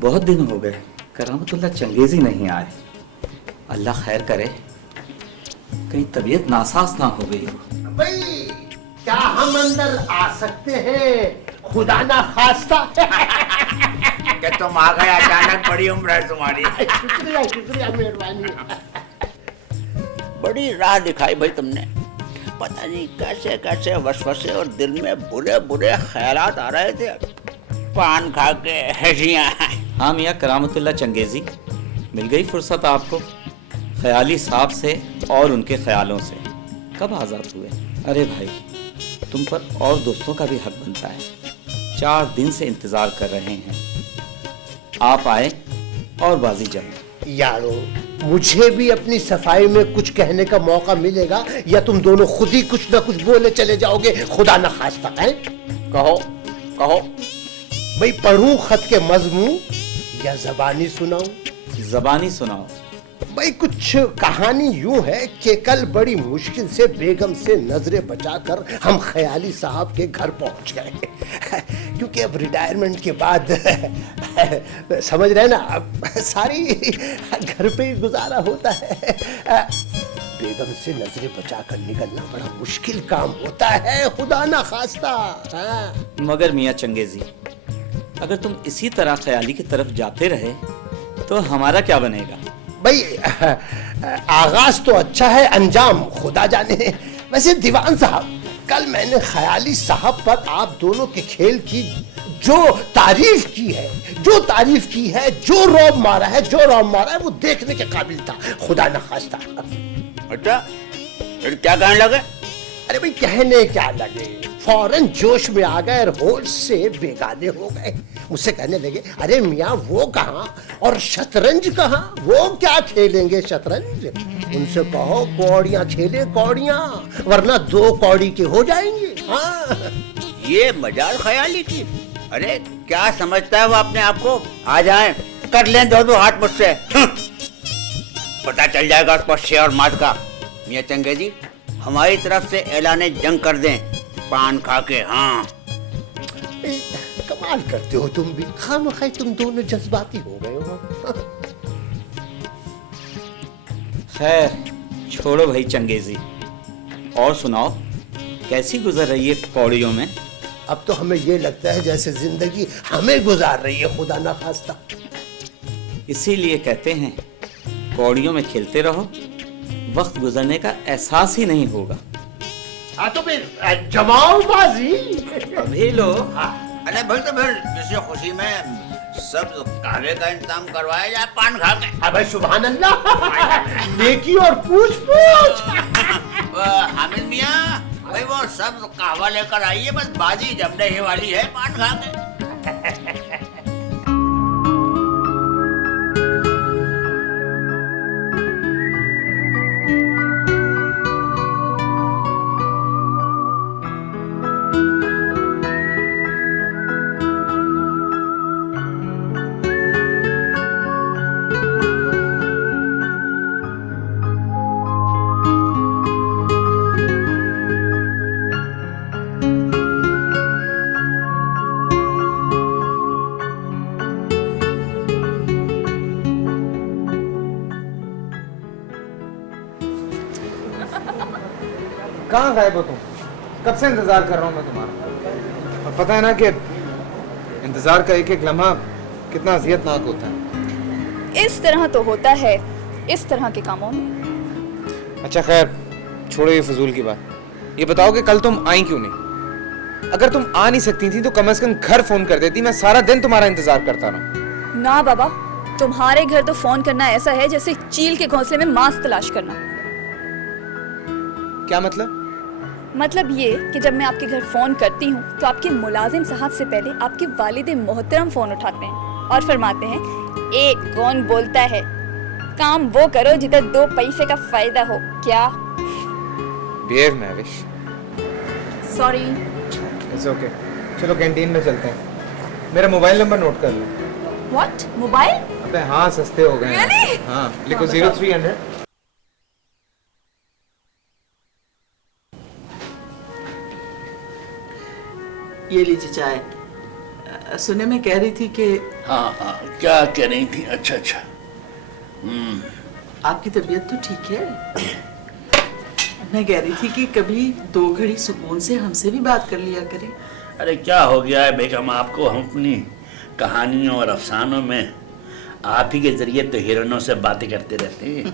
बहुत दिन हो गए करामतुल्लाह चंगेजी नहीं आए। अल्लाह खैर करे, कहीं तबीयत नासाज ना हो गई हो। भाई क्या हम अंदर आ सकते हैं? खुदा ना खास्ता। कि तुम आ गए, अचानक बड़ी उम्र है तुम्हारी। शुक्रिया शुक्रिया, मेहरबानी। बड़ी राह दिखाई भाई तुमने। पता नहीं कैसे कैसे वसवसे और दिल में बुरे बुरे ख्यालात आ रहे थे। पान खा के हंसियां। हाँ मियाँ करामतुल्लाह चंगेजी, मिल गई फुर्सत आपको ख्याली साहब से और उनके ख्यालों से। कब आज़ाद हुए? अरे भाई, तुम पर और दोस्तों का भी हक बनता है। 4 दिन से इंतज़ार कर रहे हैं, आप आए और बाजी जमे। यारो, मुझे भी अपनी सफाई में कुछ कहने का मौका मिलेगा या तुम दोनों खुद ही कुछ ना कुछ बोले चले जाओगे? खुदा न खास्ता है। कहो कहो। भाई पढ़ूं खत के मजमून या जबानी सुनाऊं? ज़बानी सुनाओ। भाई कुछ कहानी यूं है कि कल बड़ी मुश्किल से बेगम से नजरें बचाकर हम ख्याली साहब के घर पहुंच गए। क्योंकि अब रिटायरमेंट के बाद समझ रहे ना, अब सारी घर पे ही गुजारा होता है। बेगम से नजरें बचाकर निकलना बड़ा मुश्किल काम होता है, खुदा ना खास्ता। मगर मियाँ चंगेजी, अगर तुम इसी तरह ख्याली की तरफ जाते रहे तो हमारा क्या बनेगा? भाई आगाज तो अच्छा है, अंजाम खुदा जाने। वैसे दीवान साहब, कल मैंने ख्याली साहब पर आप दोनों के खेल की जो तारीफ की है, जो रौब मारा है, वो देखने के काबिल था, खुदा न खास्ता। अच्छा, फिर क्या कहने लगे? अरे भाई कहने क्या लगे, फौरन जोश में आ गए और होश से बेगाने हो गए। मुझसे कहने लगे, अरे मियाँ वो कहाँ और शतरंज कहाँ, वो क्या खेलेंगे शतरंज? उनसे कहो कौड़ियाँ खेले, कौड़ियाँ, वरना 2 कौड़ी के हो जाएंगे। हाँ, ये मजाल ख्याली की। अरे क्या समझता है वो अपने आप को? आ जाए, कर लें 2 हाथ मुझसे। पता चल जाएगा उसको शेर मात का। मियाँ चंगेजी, हमारी तरफ से ऐलान जंग कर दें पान खा के। हाँ, कमाल करते हो तुम भी, खामख़ा तुम दोनों जज्बाती हो गए हो। खैर छोड़ो भाई चंगेजी, और सुनाओ कैसी गुजर रही है पौड़ियों में? अब तो हमें ये लगता है जैसे जिंदगी हमें गुजार रही है, खुदा ना खास्ता। इसीलिए कहते हैं पौड़ियों में खेलते रहो, वक्त गुजरने का एहसास ही नहीं होगा। हाँ तो फिर जमाओ बाजी। अभी लो। अरे भाई, तो फिर इसी खुशी में सब कहवे का इंतजाम करवाया जाए पान खा के। अबे सुभान अल्लाह, नेकी और पूछ पूछ। हामिद मियाँ, भाई वो सब कहवा लेकर आइए, बस बाजी जमने ही वाली है पान खा के। कहाँ गायब हो तुम? कब से इंतजार कर रहा हूँ मैं तुम्हारा। और पता है ना कि इंतजार का एक एक लम्हा कितना अजियतनाक होता है। इस तरह तो होता है इस तरह के कामों में। अच्छा खैर, छोड़ो ये फजूल की बात। ये बताओ कि कल तुम आई क्यों नहीं? अगर तुम आ नहीं सकती थी तो कम से कम घर फोन कर देती, मैं सारा दिन तुम्हारा इंतजार करता रहा। ना बाबा, तुम्हारे घर तो फोन करना ऐसा है जैसे चील के घोंसले में मांस तलाश करना। क्या मतलब? मतलब ये कि जब मैं आपके घर फोन करती हूँ तो आपके मुलाजिम साहब से पहले आपके वालिद मोहतरम फोन उठाते हैं और फरमाते हैं, ए कौन बोलता है, काम वो करो जिधर 2 पैसे का फायदा हो। क्या? Behave Mahvish. Sorry. It's okay. चलो कैंटीन में चलते हैं। मेरा मोबाइल नंबर नोट कर लो। व्हाट? मोबाइल? अबे हाँ, सस्ते हो गए हैं। Really? हाँ, लिखो 0300। ये लीजिए चाय। सुने मैं कह रही थी कि हाँ हाँ, क्या कह रही थी? अच्छा अच्छा। आपकी तबीयत तो ठीक है। मैं कह रही थी कि कभी 2 घड़ी सुकून से हमसे भी बात कर लिया करें। अरे क्या हो गया है बेगम आपको? हम अपनी कहानियों और अफसानों में आप ही के जरिए तो हीरोइनों से बातें करते रहते हैं।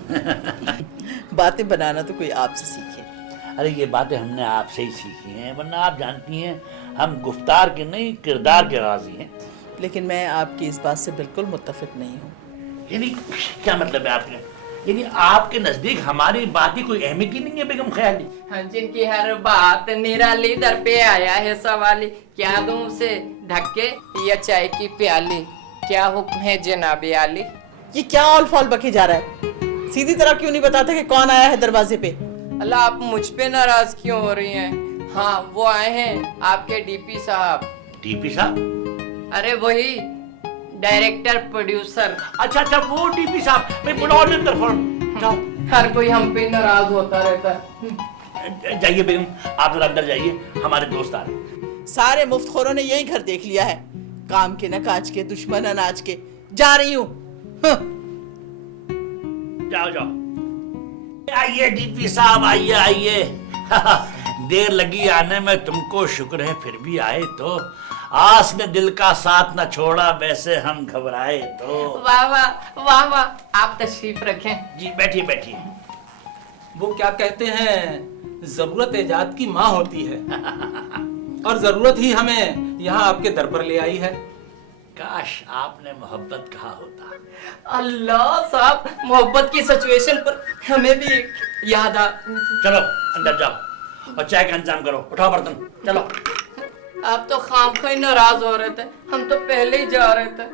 बातें बनाना तो कोई आपसे सीखे। अरे ये बातें हमने आपसे ही सीखी हैं, वरना आप जानती हैं हम गुफ्तार के नहीं किरदार के गाजी हैं। लेकिन मैं आपकी इस बात से बिल्कुल मुत्तफिक नहीं हूँ। यानी क्या मतलब है आपके? यानी आपके नजदीक हमारी बात ही कोई अहमियत ही नहीं है बेगम ख्याली? हाँ, जिनकी हर बात निराली दर पे आया है सवाली, क्या दूं उसे ढक्के या चाय की प्याली, क्या हुक्म है जनाबे आली। ये क्या ऑल फॉल बके जा रहा है? सीधी तरह क्यों नहीं बताते कि कौन आया है दरवाजे पे? अल्लाह, आप मुझ पे नाराज क्यों हो रही हैं? हाँ, वो आए हैं आपके डीपी साहब। डीपी साहब? अरे वही डायरेक्टर प्रोड्यूसर। अच्छा अच्छा, वो डीपी साहब। मैं बुलाओ अंदर फौरन। जाओ। हर कोई हम पे नाराज होता रहता है। जाइए बेगम, आप जरा अंदर जाइए, हमारे दोस्त आ रहे हैं। सारे मुफ्तखोरों ने यही घर देख लिया है, काम के न काज के, दुश्मन अनाज के। जा रही हूँ। जाओ जाओ। आइए डीपी साहब, आइए आइए। देर लगी आने में, तुमको शुक्र है फिर भी आए तो। आस ने दिल का साथ न छोड़ा, वैसे हम घबराए तो। वाह वाह वाह वाह, आप तशरीफ रखें। जी बैठिए बैठिए। वो क्या कहते हैं, जरूरत इजाद की माँ होती है और जरूरत ही हमें यहाँ आपके दर पर ले आई है। काश आपने मोहब्बत कहा होता। अल्लाह साहब, मोहब्बत की सिचुएशन पर हमें भी याद आ। चलो अंदर जाओ और चाय का इंतजाम करो। उठाओ बर्तन, चलो। आप तो खामखा ही नाराज हो रहे थे, हम तो पहले ही जा रहे थे।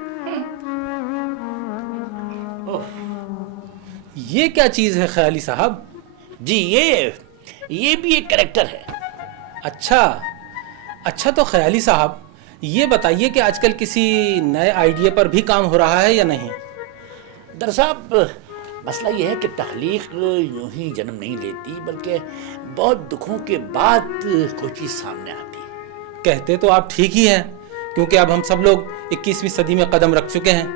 ये क्या चीज है ख्याली साहब? जी ये भी एक कैरेक्टर है। अच्छा तो ख्याली साहब, ये बताइए कि आजकल किसी नए आइडिया पर भी काम हो रहा है या नहीं? दरअसल मसला यह है कि तख्लीक यूं ही जन्म नहीं लेती, बल्कि बहुत दुखों के बाद कोई चीज सामने आती। कहते तो आप ठीक ही हैं, क्योंकि अब हम सब लोग 21वीं सदी में कदम रख चुके हैं।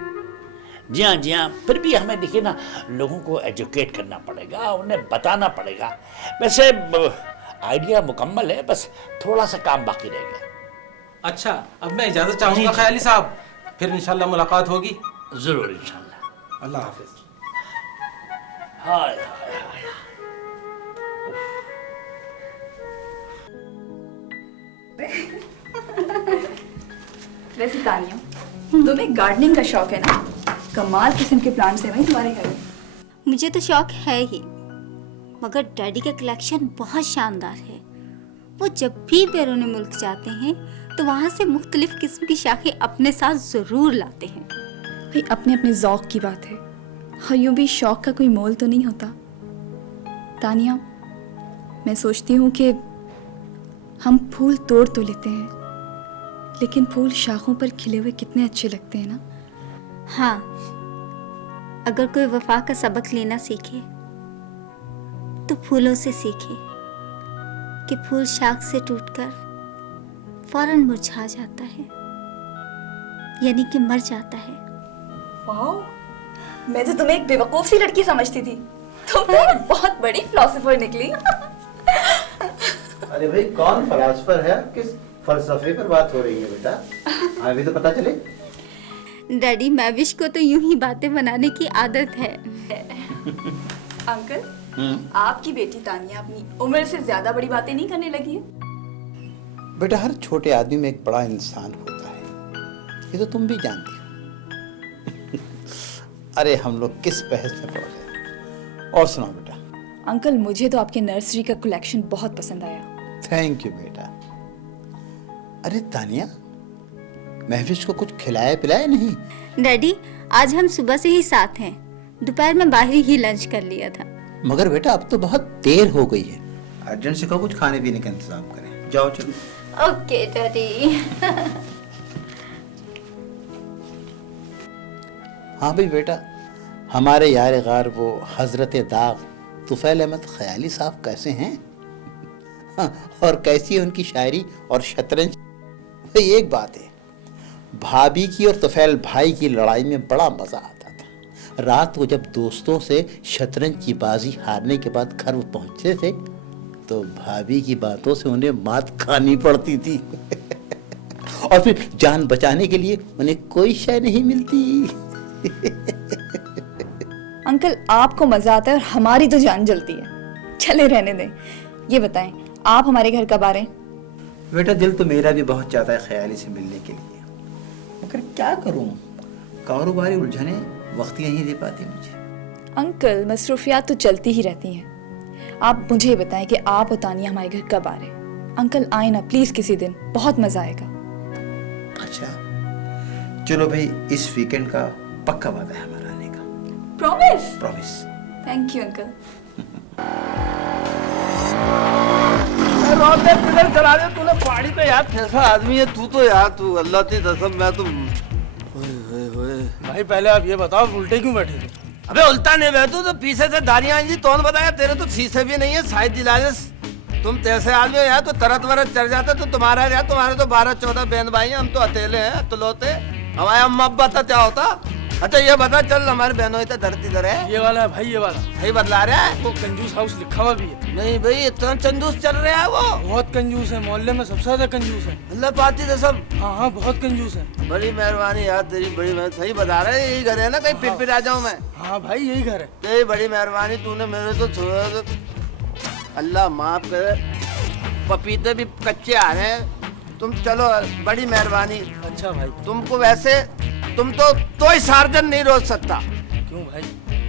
जी हाँ, फिर भी हमें देखिए ना, लोगों को एजुकेट करना पड़ेगा, उन्हें बताना पड़ेगा। वैसे आइडिया मुकम्मल है, बस थोड़ा सा काम बाकी रह गया। अच्छा, अब मैं इजाजत चाहूंगा ख्याली साहब, फिर इंशाल्लाह मुलाकात होगी। जरूर इंशाल्लाह। अल्लाह हाफिज। हाय हाय हाय। वैसे तानिया, तुम्हें गार्डनिंग का शौक है ना? कमाल किस्म के प्लांट्स हैं भाई तुम्हारे घर में। मुझे तो शौक है ही, मगर डैडी का कलेक्शन बहुत शानदार है। वो जब भी बैरून मुल्क जाते हैं तो वहाँ से मुख्तलिफ किस्म की शाखें अपने साथ ज़रूर लाते हैं। भाई अपने अपने ज़ौक की बात है, और यूँ भी शौक का कोई मोल तो नहीं होता। तानिया, मैं सोचती हूँ कि हम फूल तोड़ तो लेते हैं, लेकिन फूल शाखों पर खिले हुए कितने अच्छे लगते हैं ना। हाँ, अगर कोई वफा का सबक लेना सीखे तो फूलों से सीखे कि फूल शाख से टूटकर फौरन मुरझा जाता है, यानी कि मर जाता है। वाह, मैं तो तुम्हें एक बेवकूफ सी लड़की समझती थी, तुम तो बहुत बड़ी फिलोसोफर निकली। अरे भाई, कौन फिलोसोफर है? किस फलसफे पर बात हो रही है बेटा? अभी तो पता चले। डैडी, मैविश को तो यूं ही बातें बनाने की आदत है। अंकल, आपकी बेटी तानिया अपनी उम्र से ज्यादा बड़ी बातें नहीं करने लगी है? बेटा, हर छोटे आदमी में एक बड़ा इंसान होता है, ये तो तुम भी जानती हो। अरे हम लोग किस बहस में पड़ गए। और सुनाओ बेटा। अंकल, मुझे तो आपके नर्सरी का कलेक्शन बहुत पसंद आया। थैंक यू बेटा। अरे तानिया, महविश को कुछ खिलाया पिलाया नहीं? डैडी, आज हम सुबह से ही साथ हैं। दोपहर में बाहर ही लंच कर लिया था। मगर बेटा, अब तो बहुत देर हो गई है, अर्जेंट से कहो कुछ खाने पीने का इंतजाम करें। जाओ चलो। Okay daddy. हाँ भाई बेटा, हमारे यार गार वो हजरत दाग तुफैल अहमद ख्याली साहब कैसे हैं? हाँ, और कैसी है उनकी शायरी और शतरंज? भाई एक बात है, भाभी की और तुफैल भाई की लड़ाई में बड़ा मजा आता था। रात को जब दोस्तों से शतरंज की बाजी हारने के बाद घर वो पहुंचते थे तो भाभी की बातों से उन्हें मात खानी पड़ती थी और फिर जान बचाने के लिए उन्हें कोई शय नहीं मिलती। अंकल आपको मजा आता है और हमारी तो जान जलती है। चले रहने दें। ये बताएं आप हमारे घर कब आ रहे हैं? बेटा दिल तो मेरा भी बहुत चाहता है ख्याली से मिलने के लिए, मगर क्या करूं, कारोबारी उलझने वक्त ही नहीं दे पाती मुझे। अंकल मसरूफियात तो चलती ही रहती हैं। आप मुझे बताएं कि आप और तानिया हमारे घर कब आ रहे हैं। अंकल आए ना प्लीज किसी दिन, बहुत मजा आएगा। अच्छा चलो भाई, इस वीकेंड का पक्का वादा है हमारा आने का। Promise? Promise. Thank you uncle. किधर चला दे तूने पहाड़ी पे यार, कैसा आदमी है तू तो यार, तू अल्लाह की कसम मैं तो। भाई पहले आप ये बताओ उल्टे क्यों बैठे थे? अबे उल्टा नहीं बैठू तो पीछे से दानियां आई, कौन बताया? तेरे तो शीशे भी नहीं है, शायद दिलाने तुम कैसे आदमी हो यार, तो तरत वरत चढ़ जाता तो तुम्हारा यार, तुम्हारे तो 12-14 बहन भाई हैं, हम तो अकेले हैं अतलोते। हमारे अम्मा अब्बा था क्या होता? अच्छा ये बता चल, हमारे बहनों तो धरती दर है। ये वाला है भाई, ये वाला सही बदला रहा है। वो कंजूस हाउस लिखा हुआ भी है। नहीं भाई इतना कंजूस चल रहा है वो, बहुत कंजूस है, मोहल्ले में सबसे ज्यादा कंजूस है। अल्लाह पाती थे सब। हाँ हाँ बहुत कंजूस है। बड़ी मेहरबानी यार तेरी, बड़ी सही बता रहा है। यही घर है ना, कहीं फिर आ जाऊँ मैं? हाँ भाई यही घर है। तेरी बड़ी मेहरबानी, तूने मेरे तो छोड़ा तो अल्लाह माफ करे, पपीते भी कच्चे आ रहे हैं। तुम चलो, बड़ी मेहरबानी। अच्छा भाई। तुमको वैसे तुम तो ही सार्जन नहीं रोक सकता। क्यों भाई?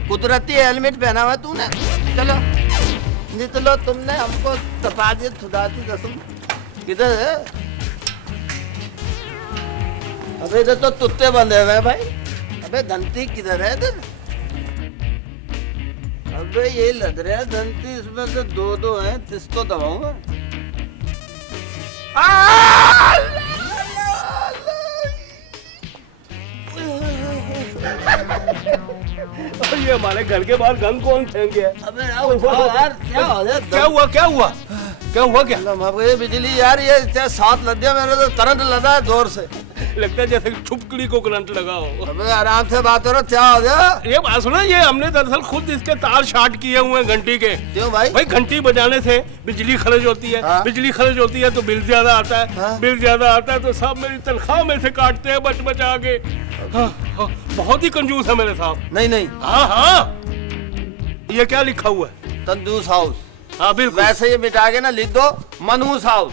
कुदरती हेलमेट पहना हुआ तूने। चलो निकलो, तुमने हमको तपा दिया खुदा की कसम। किधर है? अबे इधर तो कुत्ते बंधे हुए हैं भाई। अबे धनती किधर है इधर? अबे ये लग रहा है धनती, इसमें से दो हैं, किसको दबाऊंगा? और ये हमारे घर के बाहर गन कौन फेंके? अबे यार क्या हो गया? क्या हुआ क्या हुआ क्या हुआ? क्या ये बिजली यार, ये साथ लग गया, मेरे तो करंट लगा है जोर से। लगता है जैसे छुपकली को करंट लगा हो। अबे आराम से बात करो, क्या हो गया? ये बात सुनो, ये हमने दरअसल खुद इसके तार शॉर्ट किए हुए हैं घंटी के। क्यों भाई? भाई घंटी बजाने से बिजली खर्च होती है। हाँ? बिजली खर्च होती है तो बिल ज्यादा आता है। हाँ? बिल ज्यादा आता है तो सब मेरी तनख्वाह में से काटते हैं बच बचा के। हाँ, हाँ, बहुत ही कंजूस है मेरे साहब। नहीं हाँ हाँ, ये क्या लिखा हुआ है? तंदूस हाउस। हाँ बिल्कुल। वैसे ये मिटा के ना लिख दो मनहूस हाउस।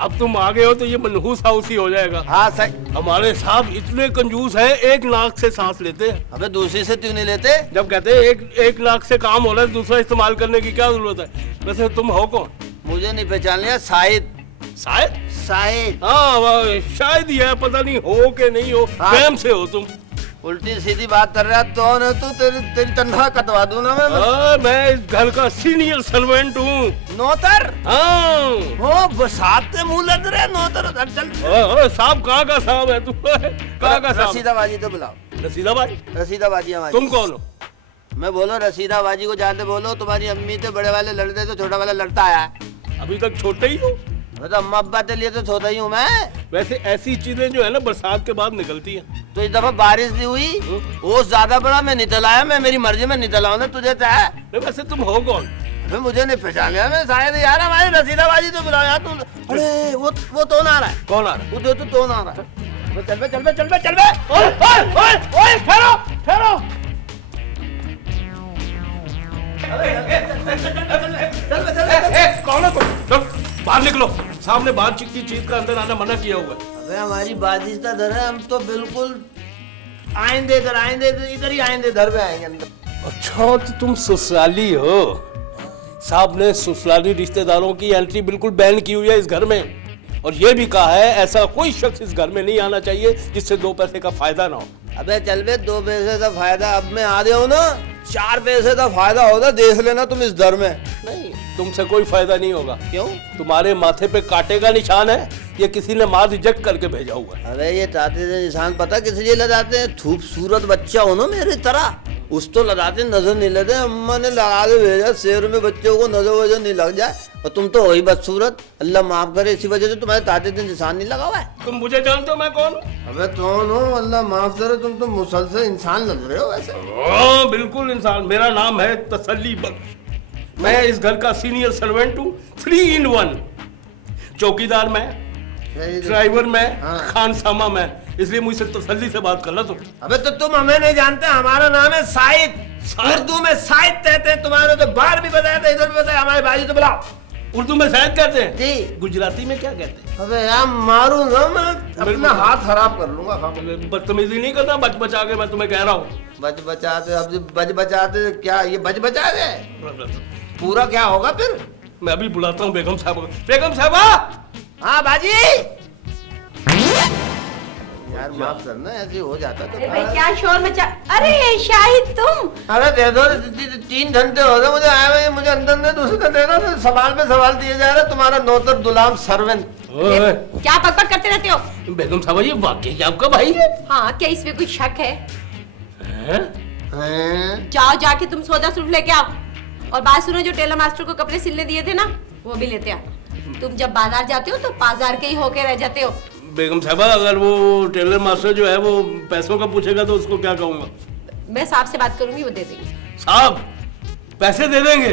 अब तुम आ गए हो तो ये मनहूस हाउस ही हो जाएगा। हाँ सही। हमारे साहब इतने कंजूस हैं, एक नाक से सांस लेते हैं। अबे दूसरी से क्यों नहीं लेते? जब कहते हैं एक नाक से काम हो रहा है, दूसरा इस्तेमाल करने की क्या जरूरत है? वैसे तुम हो कौन? मुझे नहीं पहचान लिया। शाहिद। शायद? शाहिद। हाँ शायद ही है, पता नहीं हो के नहीं हो। हाँ। वहम से हो तुम। उल्टी सीधी बात कर रहा है तो न तू, तेरी तनख्वाह कटवा दूं ना मैं। मैं इस घर का सीनियर सर्वेंट हूँ। नौतर? हाँ। हो बसात से मुंह लग रहे नौतर। चल साहब कहाँ का साहब है तू? कहाँ का साहब? रसीदाबाजी तो बुलाओ। रसीदाबाजी? रसीदाबाजी हमारी। तुम कौन हो? मैं बोलो रसीदाबाजी को जानते बोलो। तुम्हारी अम्मी तो बड़े वाले लड़ते तो छोटा वाला लड़ता आया है। अभी तक छोटे ही हो? मैं तो अम्मा अब्बा के लिए तो छोटा ही हूँ मैं। वैसे ऐसी चीजें जो है ना बरसात के बाद निकलती हैं। तो इस दफा बारिश नहीं हुई, वो ज्यादा बड़ा मैं निकल आया। मैं मेरी मर्जी में निकल आऊँ ना, तुझे क्या है? वैसे तुम हो कौन? अबे मुझे नहीं पहचान लिया मैं। शायद यार हमारी रसीदाबाजी तो बुलाओ यार तुम। अरे वो तो आ रहा है। कौन आ रहा है? वो तो आ रहा है। चल बे चल बे चल बे चल बे। ओए ठहरो ठहरो। कौन है तुम? बाहर निकलो, सामने बातचीत की चीज का अंदर आना मना किया हुआ है। अबे हमारी बातचीत का दर है, हम तो बिल्कुल आएंगे इधर इधर ही आएंगे, घर पे आएंगे अंदर। अच्छा तो तुम ससुराली हो? साहब ने ससुराली रिश्तेदारों की एंट्री बिल्कुल बैन की हुई है इस घर में, और ये भी कहा है ऐसा कोई शख्स इस घर में नहीं आना चाहिए जिससे 2 पैसे का फायदा ना हो। अबे चल बे, 2 पैसे का फायदा अब मैं आ गया हूँ ना, 4 पैसे का फायदा होगा, देख लेना तुम इस घर में। नहीं, तुमसे कोई फायदा नहीं होगा। क्यों? तुम्हारे माथे पे कांटे का निशान है, ये किसी ने मार रिजेक्ट करके भेजा हुआ है। अबे ये ताते से निशान पता किस लिए लगाते हैं? खूबसूरत बच्चा हो ना मेरी तरह, उस तो लगाते नजर नहीं लगे, अम्मा ने लगा के भेजा शहर में बच्चों को नजर वजर नहीं लग जाए। और तुम तो वही बदसूरत, अल्लाह माफ करे, इसी वजह से तुम्हारे ताते दिन निशान नहीं लगा हुआ है। तुम मुझे जानते हो मैं कौन हूँ? अबे कौन हो, अल्लाह माफ करे, तुम तो मुसलसल इंसान लग रहे हो वैसे। हाँ बिल्कुल इंसान। मेरा नाम है तसल्ली बख्श। मैं इस घर का सीनियर सर्वेंट हूँ, 3 in 1। चौकीदार मैं, ड्राइवर मैं, खानसामा मैं, इसलिए मुझसे तसल्ली से बात कर लो तुम। अबे तो तुम हमें नहीं जानते, हमारा नाम है साइद, उर्दू में साइद कहते हैं। तुम्हारे तो बाहर भी बताया था, इधर भी बताया, हमारे भाई तो बुलाओ। उर्दू में शायद कहते हैं जी, गुजराती में क्या कहते हैं? अबे यार मारूंगा मैं, अपना हाथ खराब कर लूंगा। बदतमीजी नहीं करना, बच बचा के मैं तुम्हें कह रहा हूँ। बच बचाते, अब बच बचाते क्या, ये बच बचा गए पूरा क्या होगा फिर? मैं अभी बुलाता हूँ बेगम साहब। बेगम साहबा। हाँ बाजी। यार माफ करना, ऐसे हो जाता तो। क्या शोर मचा? अरे शाहिद तुम? अरे दे दो, 3 घंटे हो गए मुझे आए हुए, मुझे अंदर ने दूसरे दे दो, सवाल पे सवाल दिए जा रहे। तुम्हारा नौकर गुलाम सर्वेंट। क्या बकबक करते रहते हो? बेगम साहब ये वाकई आपका भाई है? हाँ, क्या इसमें कोई शक है? जाओ जाके तुम सौदा सूट लेके आओ, और बात सुनो, जो टेलर मास्टर को कपड़े सिलने दिए थे ना, वो भी लेते आओ। तुम जब बाजार जाते हो तो बाजार के ही होके रह जाते हो। बेगम साहबा अगर वो टेलर मास्टर जो है वो पैसों का पूछेगा तो उसको क्या कहूँगा? मैं साहब से बात करूंगी, वो दे देंगे। साहब पैसे दे देंगे?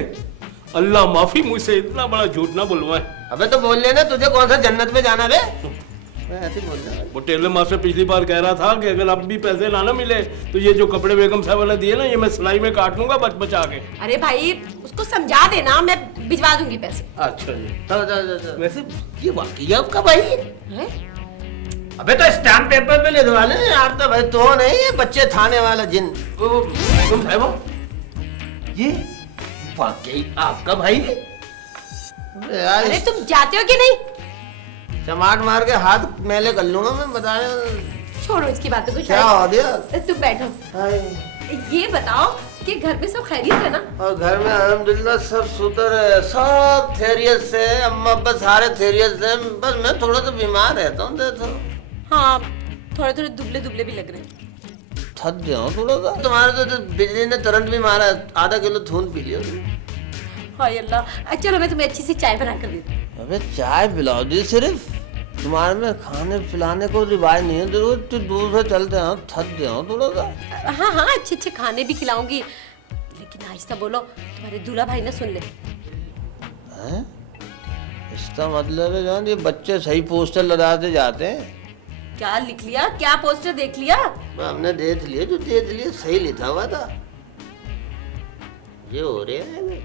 अल्लाह माफी, मुझसे इतना बड़ा झूठ ना बुलवाए। अबे तो बोल लेना, तुझे कौन सा जन्नत में जाना बे? ऐसे बोल रहा है। वो टेलर मास्टर पिछली बार कह रहा था कि अगर अब भी पैसे ना मिले तो ये जो कपड़े बेगम साहब ने दिए ना, ये मैं सिलाई में काट लूंगा बच बचा के। अरे भाई उसको समझा देना, मैं भिजवा दूंगी पैसे। अच्छा जी। वैसे ये वाकई आपका भाई है? अबे तो स्टैम्प पेपर पे लिखवा ले, आप तो भाई तो नहीं, ये बच्चे थाने वाला जिन। तुम साहब ये वाकई आपका भाई है? अरे तुम जाते हो कि नहीं? चमाट मार के हाथ मैले कर लूंगा मैं, बता रहे। छोड़ो इसकी बातों को। क्या हो गया? तुम बैठो। ये बताओ कि घर में सब खैरियत है ना? और घर में अल्हम्दुलिल्लाह सब सुतर है, सब खैरियत से, अम्मा अब्बा सारे खैरियत से। बस मैं थोड़ा सा बीमार रहता हूँ। देखो हाँ, थोड़े थोड़े दुबले दुबले भी लग रहे हैं। थक गया हूँ थोड़ा सा। तुम्हारे तो बिजली ने तुरंत भी मारा, आधा किलो खून पी लिया। हाय अल्लाह, चलो मैं तुम्हें अच्छी सी चाय बना कर देती हूँ। अबे चाय पिलाओ दी, सिर्फ तुम्हारे में खाने पिलाने को रिवाज नहीं है। जरूर तो दूर से चलते हैं, थक गया हूँ थोड़ा सा। हाँ हाँ, अच्छे अच्छे खाने भी खिलाऊंगी, लेकिन आहिस्ता बोलो, तुम्हारे दूल्हा भाई ना सुन ले। हैं? इसका मतलब है जान, ये बच्चे सही पोस्टर लगाते जाते हैं। क्या लिख लिया? क्या पोस्टर देख लिया? हमने देख लिया, जो देख लिया सही लिखा हुआ था। ये हो रहा है।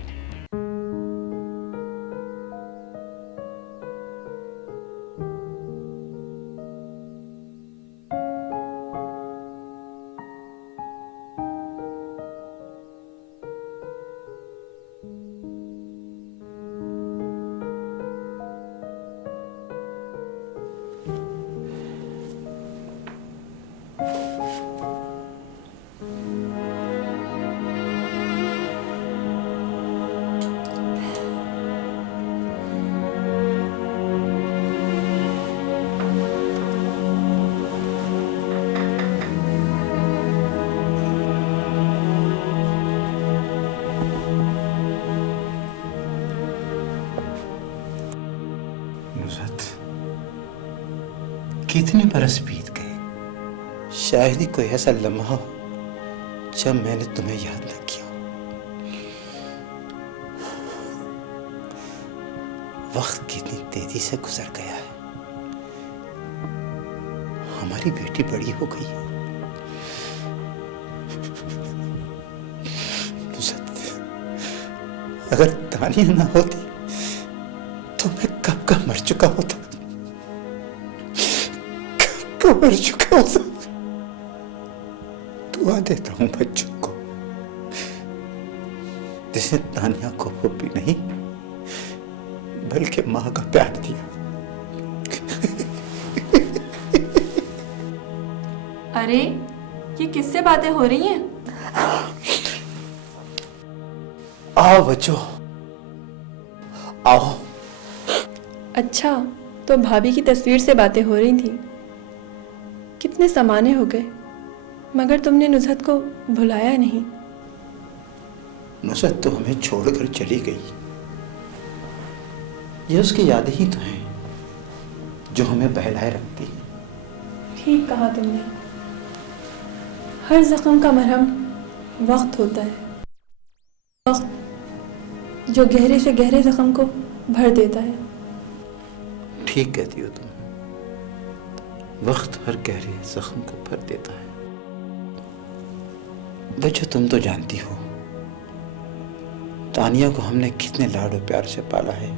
कितने बरस बीत गए, शायद ही कोई ऐसा लम्हा हो जब मैंने तुम्हें याद न किया। वक्त कितनी तेजी से गुजर गया है। हमारी बेटी बड़ी हो गई है। अगर तानिया ना होती तो मैं कब का मर चुका होता, मर चुका होता। दुआ देता हूं बच्चों को, जिसे तानिया को वो भी नहीं बल्कि मां का प्यार दिया। अरे ये किससे बातें हो रही हैं? आओ बच्चों आओ। अच्छा, तो भाभी की तस्वीर से बातें हो रही थी। कितने ज़माने हो गए, मगर तुमने नुज़हत को भुलाया नहीं। नुसरत तो हमें छोड़कर चली गई। ये उसकी यादें ही तो हैं जो हमें बहलाए रखती हैं। ठीक कहा तुमने। हर जख्म का मरहम वक्त होता है, वक्त जो गहरे से गहरे जख्म को भर देता है। ठीक कहती हो तुम, वक्त हर गहरे जख्म को भर देता है। बच्चों, तुम तो जानती हो तानिया को हमने कितने लाड और प्यार से पाला है,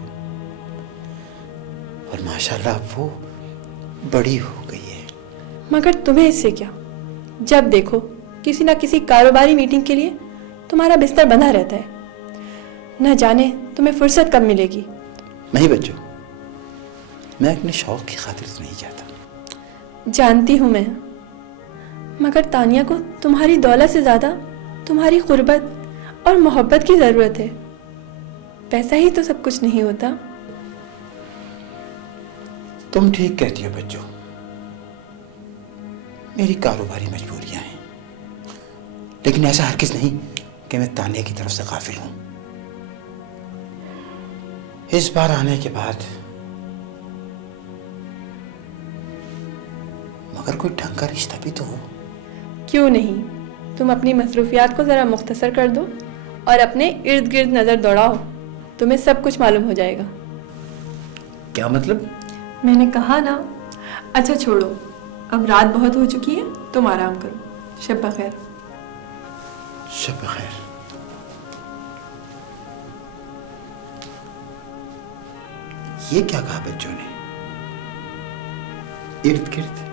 और माशाल्लाह वो बड़ी हो गई है। मगर तुम्हें इससे क्या? जब देखो किसी ना किसी कारोबारी मीटिंग के लिए तुम्हारा बिस्तर बंधा रहता है। न जाने तुम्हें फुर्सत कब मिलेगी। नहीं बच्चों, मैं अपने शौक की खातिर तो नहीं चाहता। जानती हूँ मैं, मगर तानिया को तुम्हारी दौलत से ज्यादा तुम्हारी गुर्बत और मोहब्बत की जरूरत है। पैसा ही तो सब कुछ नहीं होता। तुम ठीक कहती हो बच्चों, मेरी कारोबारी मजबूरियां हैं, लेकिन ऐसा हरगिज़ नहीं कि मैं तानिया की तरफ से गाफिल हूं। इस बार आने के बाद मगर कोई ढंग का रिश्ता भी तो हो। क्यों नहीं? तुम अपनी मसरूफियात को जरा मुख्तसर कर दो और अपने इर्द गिर्द नजर दौड़ाओ, तुम्हें सब कुछ मालूम हो जाएगा। क्या मतलब? मैंने कहा ना। अच्छा छोड़ो, अब रात बहुत हो चुकी है, तुम आराम करो। शब बखैर। शब बखैर। ये क्या कहा बच्चों ने? इर्द गिर्द